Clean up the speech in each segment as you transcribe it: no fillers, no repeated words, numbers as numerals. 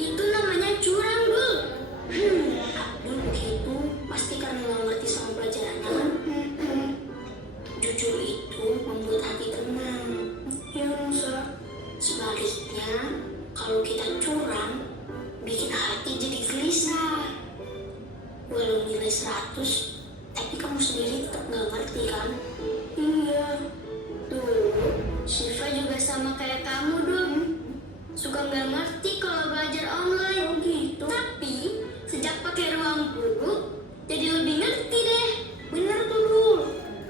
Itu namanya curang, Dul. Abdul begitu pasti karena nggak ngerti sama pelajarannya. Jujur itu membuat hati tenang. Ya, Musa. Sebaliknya, kalau kita curang, bikin hati jadi gelisah. Walau nilai 100, tapi kamu sendiri tetap nggak ngerti kan? Iya. Tuh, Syifa juga sama kayak kamu, Dul. Suka nggak ngerti kalau belajar online. Oh gitu. Tapi sejak pakai ruang guru, jadi lebih ngerti deh. Bener tuh, Dul.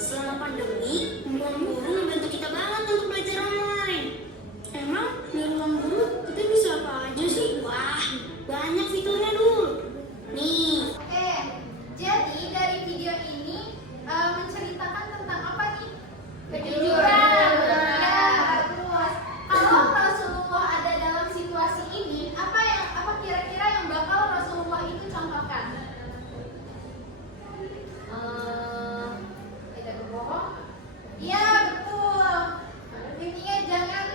Selama pandemi, ruang guru membantu kita banget untuk belajar online. Emang di ruang guru kita bisa apa aja sih? Wah, banyak fiturnya, Dul. Nih. Jadi dari video ini menceritakan tentang apa nih? Kejujuran. Ya, bagus. Kalau Rasulullah ada dalam situasi ini, apa kira-kira yang bakal Rasulullah itu contohkan? Tidak berbohong? Iya, betul. Intinya jangan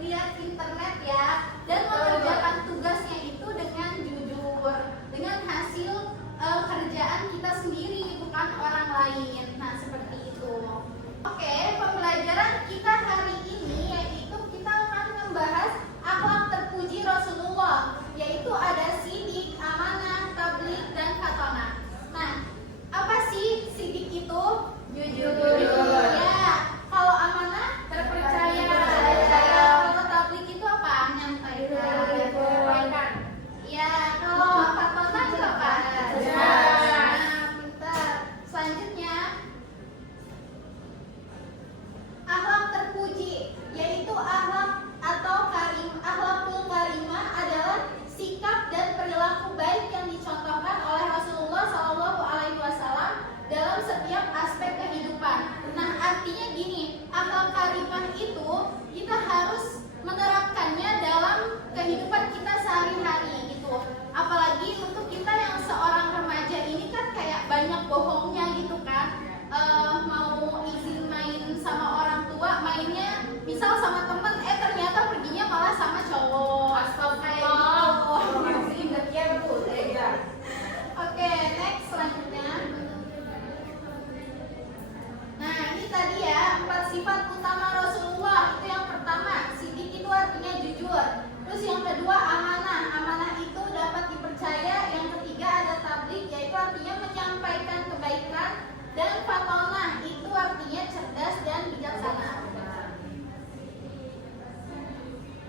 lihat internet ya, dan mengerjakan tugasnya itu dengan jujur, dengan hasil kerjaan kita sendiri, bukan orang lain. Nah, seperti itu. Oke, pembelajaran kita hari ini yaitu kita akan membahas akhlak terpuji Rasulullah, yaitu ada sidik, amanah, tabligh, dan fatonah. Nah, apa sih sidik itu? Jujur. Ya. Kalau amanah, terpercaya. Kalau tabligh itu apa? Menyampaikan. Ya. Kalau fatonah itu apa? Selanjutnya, akhlak terpuji, yaitu akhlak atau akhlakul karimah adalah sikap dan perilaku baik yang dicontohkan oleh Rasulullah SAW dalam setiap aspek kehidupan. Nah, artinya gini, akhlak karimah itu kita harus menerapkannya dalam kehidupan kita sehari-hari gitu. Apalagi untuk kita yang seorang remaja ini kan kayak banyak bohongnya gitu kan. Mau izin main sama orang tua, mainnya misal sama temen, ternyata perginya malah sama cowok. Kayak gitu. Oke, next selanjutnya. Nah, ini tadi ya 4 sifat utama Rasulullah. Itu yang pertama, sidik itu artinya jujur. Terus yang kedua, amanah. Amanah itu dapat dipercaya. Yang ketiga ada tabligh, yaitu artinya menyampaikan kebaikan. Dan fatonah itu artinya cerdas dan bijaksana.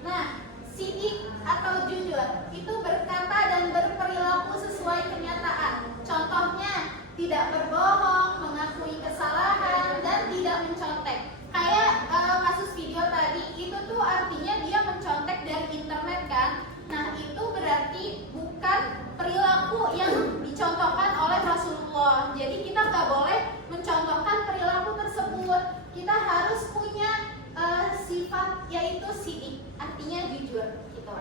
Nah, sidik atau jujur itu berkata dan berperilaku sesuai kenyataan. Contohnya, tidak berbohong, mengakui kesalahan, dan tidak mencontek. Kayak kasus video tadi, itu tuh artinya dia mencontek dari internet kan. Nah, itu berarti bukan perilaku yang dicontohkan oleh Rasulullah. Jadi kita nggak boleh mencontohkan perilaku tersebut. Kita harus punya sifat yaitu sidik, artinya jujur gitu.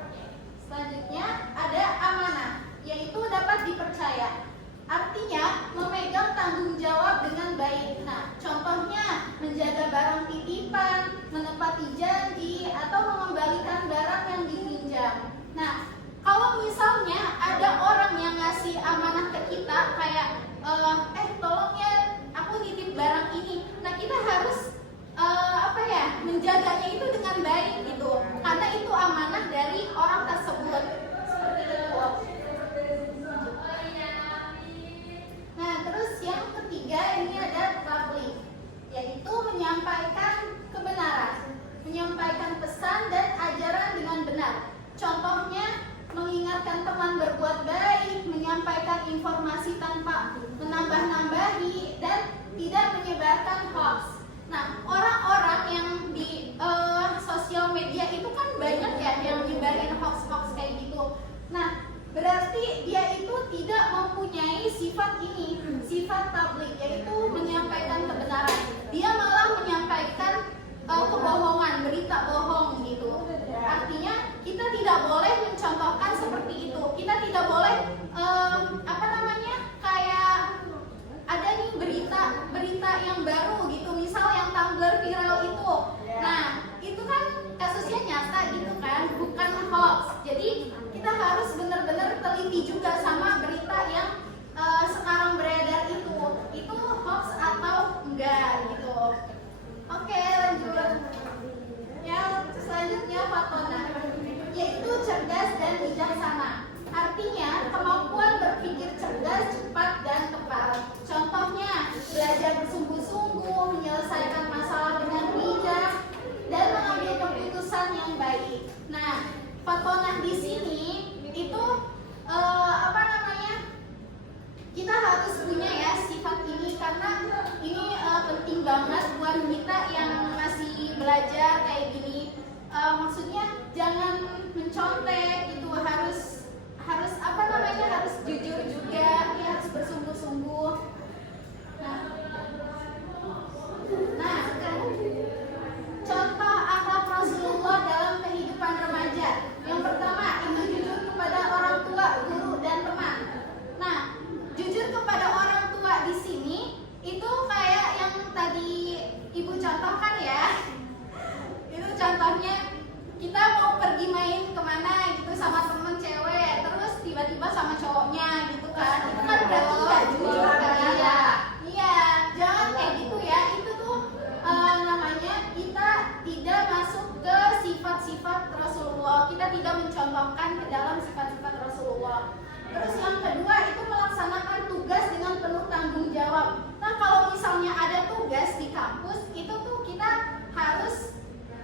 Selanjutnya ada amanah, yaitu dapat dipercaya. Artinya memegang tanggung jawab dengan baik. Nah, contohnya menjaga barang titipan, menepati janji, atau mengembalikan barang yang dipinjam. Nah, kalau misalnya ada orang yang ngasih amanah ke kita kayak tolong ya, aku nitip barang ini. Nah, kita harus menjaganya itu dengan baik gitu. Karena itu amanah dari orang tersebut. Seperti itu. Nah, terus yang ketiga ini ada tabligh, yaitu menyampaikan kebenaran, menyampaikan pesan dan ajaran dengan benar. Contohnya, mengingatkan teman berbuat baik, menyampaikan informasi tanpa menambah-nambahi, dan tidak menyebarkan hoax. Nah, orang-orang yang di sosial media itu kan banyak ya yang nyebarin hoax-hoax kayak gitu. Nah, berarti dia itu tidak mempunyai sifat ini, sifat tabligh, yaitu menyampaikan kebenaran. Dia malah menyampaikan kebohongan, berita bohong gitu. Artinya kita tidak boleh mencontohkan seperti itu. Kita tidak boleh kayak ada nih berita yang baru gitu, misal yang Tumblr viral itu. Nah, itu kan kasusnya nyata gitu kan, bukan hoax. Jadi kita harus benar-benar teliti juga sama berita yang sekarang beredar itu hoax atau enggak gitu. Oke, lanjut. Yang selanjutnya fatona, yaitu cerdas dan bijaksana. Artinya kemampuan berpikir cerdas, cepat dan tepat. Contohnya belajar bersungguh-sungguh, menyelesaikan masalah dengan bijak, dan mengambil keputusan yang baik. Nah, fatona di sini itu kita harus punya ya sifat ini karena ini penting banget buat kita yang masih belajar kayak gini. Maksudnya jangan mencontek, itu harus harus jujur juga, ya harus bersungguh-sungguh. Nah, contoh akhlak Rasulullah dalam kehidupan remaja. Yang pertama, itu jujur kepada orang tua, guru dan teman. Nah, jujur kepada orang tua di sini itu kayak yang tadi Ibu contohkan ya. Itu contohnya kita mau pergi main kemana gitu sama temen cewek, terus tiba-tiba sama cowoknya gitu kan. Itu kan berarti nggak jujur kan? Iya, jangan kayak gitu ya. Itu tuh namanya kita tidak masuk ke sifat-sifat Rasulullah. Kita tidak mencontohkan ke dalam sifat-sifat Rasulullah. Terus yang kedua itu melaksanakan tugas dengan penuh tanggung jawab. Nah, kalau misalnya ada tugas di kampus, itu tuh kita harus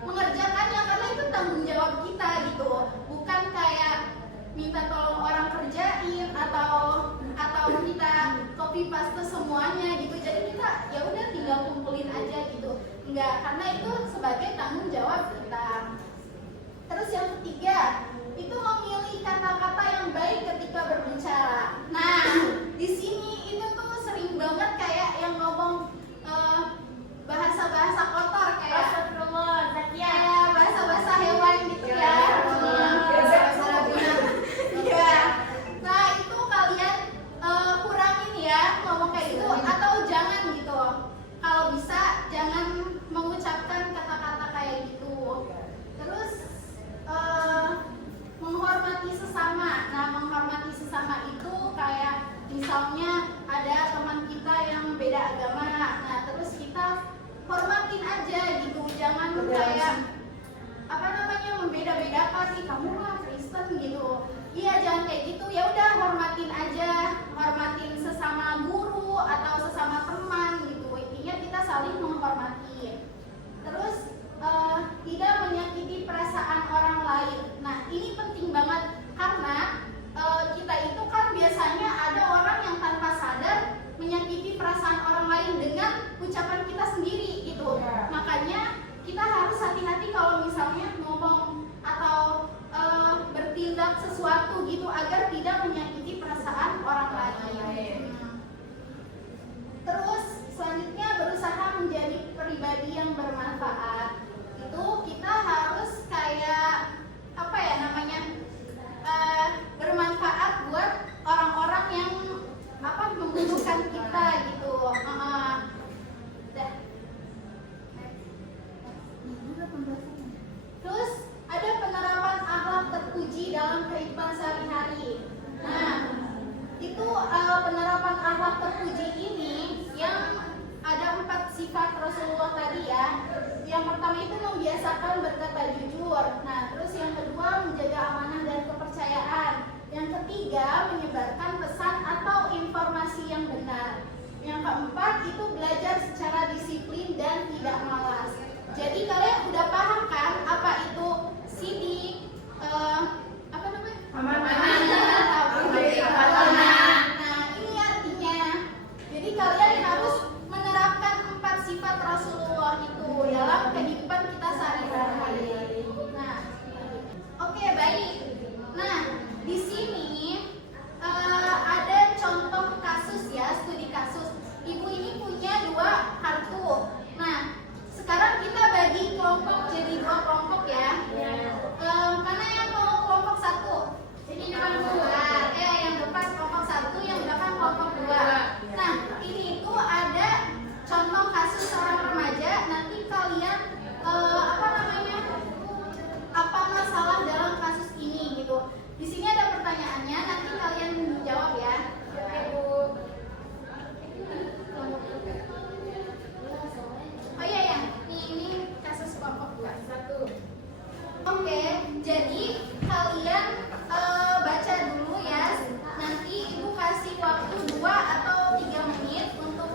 mengerjakannya karena itu tanggung jawab kita gitu. Bukan kayak minta tolong orang kerjain atau kita copy paste semuanya gitu. Jadi kita ya udah tinggal kumpulin aja gitu. Enggak, karena itu sebagai tanggung jawab kita. Terus yang ketiga, itu memilih kata-kata yang baik ketika berbicara. Nah, di sini itu tuh sering banget kayak yang ngomong bahasa-bahasa kotor kayak bahasa-bahasa hewan gitu ya. Iya. Nah, itu kalian kurangin ya ngomong kayak gitu atau jangan gitu. Kalau bisa jangan mengucapkan kata-kata kayak gitu. Terus menghormati sesama. Nah, menghormati sesama itu kayak misalnya ada teman kita yang beda agama. Nah, terus kita hormatin aja gitu. Jangan kayak membeda-bedakan nih kamu mah Kristen gitu. Iya, jangan kayak gitu. Ya udah hormatin aja. Hormatin sesama guru atau sesama teman gitu. Intinya kita saling menghormati. Terus tidak menyakiti perasaan orang lain. Nah, ini penting banget karena kita itu kan biasanya ada orang yang tanpa sadar menyakiti perasaan orang lain dengan ucapan kita sendiri gitu. Makanya kita harus hati-hati kalau misalnya ngomong atau bertindak sesuatu gitu agar tidak menyakiti perasaan orang lain. Terus selanjutnya berusaha menjadi pribadi yang bermanfaat. Itu kita harus kayak bermanfaat buat orang-orang yang membutuhkan kita gitu. Terus ada penerapan akhlak terpuji dalam kehidupan sehari-hari. Nah, itu penerapan akhlak terpuji ini yang ada 4 sifat Rasulullah tadi ya. Yang pertama itu membiasakan berkata jujur. Nah, terus yang kedua menjaga amanah dan kepercayaan. Yang ketiga menyebarkan pesan atau informasi yang benar. Yang keempat itu belajar secara disiplin dan tidak malas. Jadi kalian udah paham kan apa itu sidik, Nah, ini artinya. Jadi kalian harus menerapkan 4 sifat Rasulullah itu dalam kehidupan kita sehari-hari. Nah, Oke, jadi kalian baca dulu ya. Nanti ibu kasih waktu 2 atau 3 menit untuk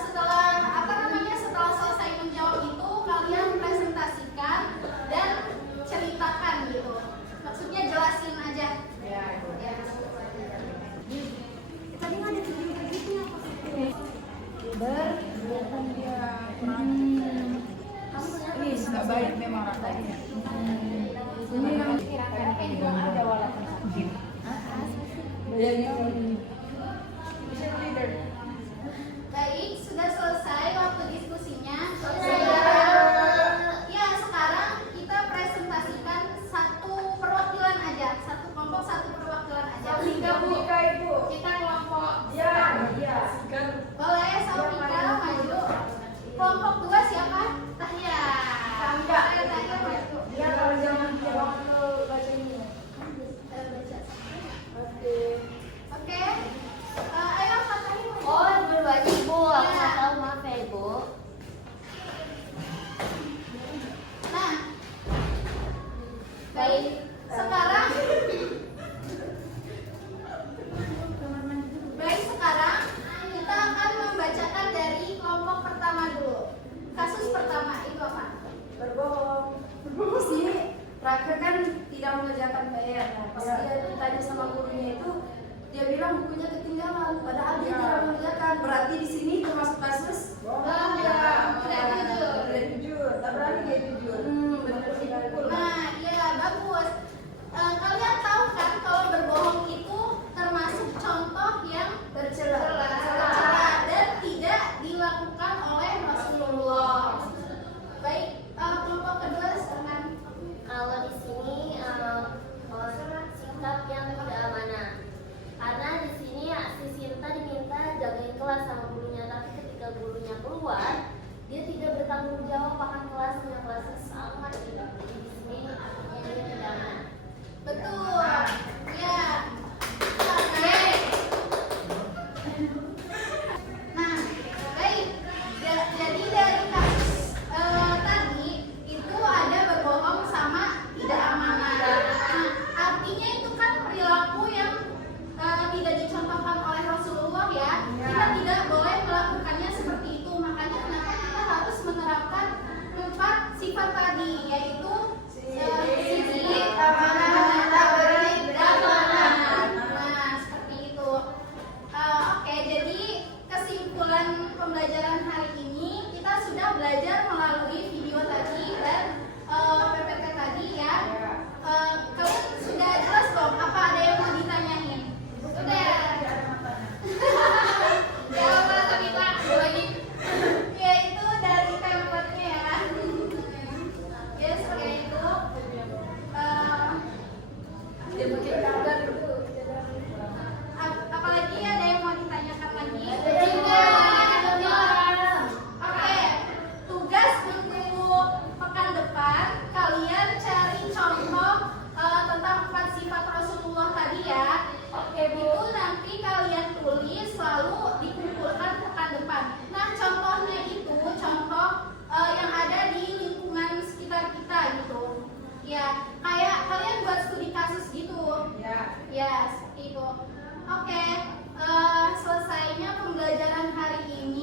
setelah setelah selesai menjawab itu kalian presentasikan dan ceritakan gitu. Maksudnya jelasin aja. Ya. Tadi nggak ada video gitu ya? Berbohong dia ini nggak baik memang rasanya. Ini yang kira-kira pegang ada walaupun sakit. Bayangin leader. Baik, sudah selesai waktu diskusinya. Ya, sekarang kita presentasikan satu perwakilan aja, satu kelompok satu perwakilan aja. Ibu. Kita kelompok. Ya. Boleh, Saufika maju. Kelompok 2 siapa? Tahya. Tahya maju. Ya kalau zaman dia waktu baca ini. Oke. Ayo Kak Tahya. Oh, dulu aja Ibu, aku Ya. nggak tahu, maaf ya Ibu. Nah, baik. Sekarang kita akan membacakan dari kelompok pertama dulu. Kasus pertama itu apa? Berbohong. Di sini Raka kan tidak mengerjakan PR. Nah, pas dia ditanya sama gurunya itu, dia bilang bukunya ketinggalan. Padahal dia tidak mengerjakan. Berarti di sini termasuk kasus Tidak jujur. Tak berani dia jujur. benar sekali. Nah, ya bagus. Kalian tahu kan kalau berbohong itu termasuk contoh yang Tercela. tercela dan tidak dilakukan oleh Rasulullah. Baik, kelompok kedua silakan. Kalau di sini sikap yang tidak amanah. Karena di sini si Sinta diminta jagain kelas sama gurunya, tapi ketika gurunya keluar, dia tidak bertanggung jawab akan kelasnya sama gitu. Jadi di sini artinya dia tidak amanah. Betul. Ya. Oke. Nah, baik. Jadi dari kasus tadi itu ada berbohong sama tidak amanah. Nah, artinya itu kan perilaku yang tidak dicontohkan oleh Rasulullah ya. Kita tidak boleh melakukannya seperti itu. Makanya kenapa kita harus menerapkan 4 sifat tadi, yaitu sifat amanah. Nah, seperti itu. Oke, jadi kesimpulan pembelajaran hari ini kita sudah belajar melalui video tadi dan PPT tadi ya. Kalian sudah jelas belum? Apa ada yang mau ditanyain? Sudah. Ya, tapi lagi. Yaitu dari template-nya ya. Ya, seperti itu. Apalagi ada yang mau ditanyakan lagi? Oke, tugas untuk pekan depan kalian cari contoh tentang 4 sifat Rasulullah tadi ya. Oke Bu, itu nanti kalian tulis lalu dikumpulkan pekan depan. Nah, contohnya itu contoh yang ada di lingkungan sekitar kita gitu. Ya, kayak kalian buat studi kasus gitu. Ya, seperti itu. Oke, selesainya pembelajaran hari ini.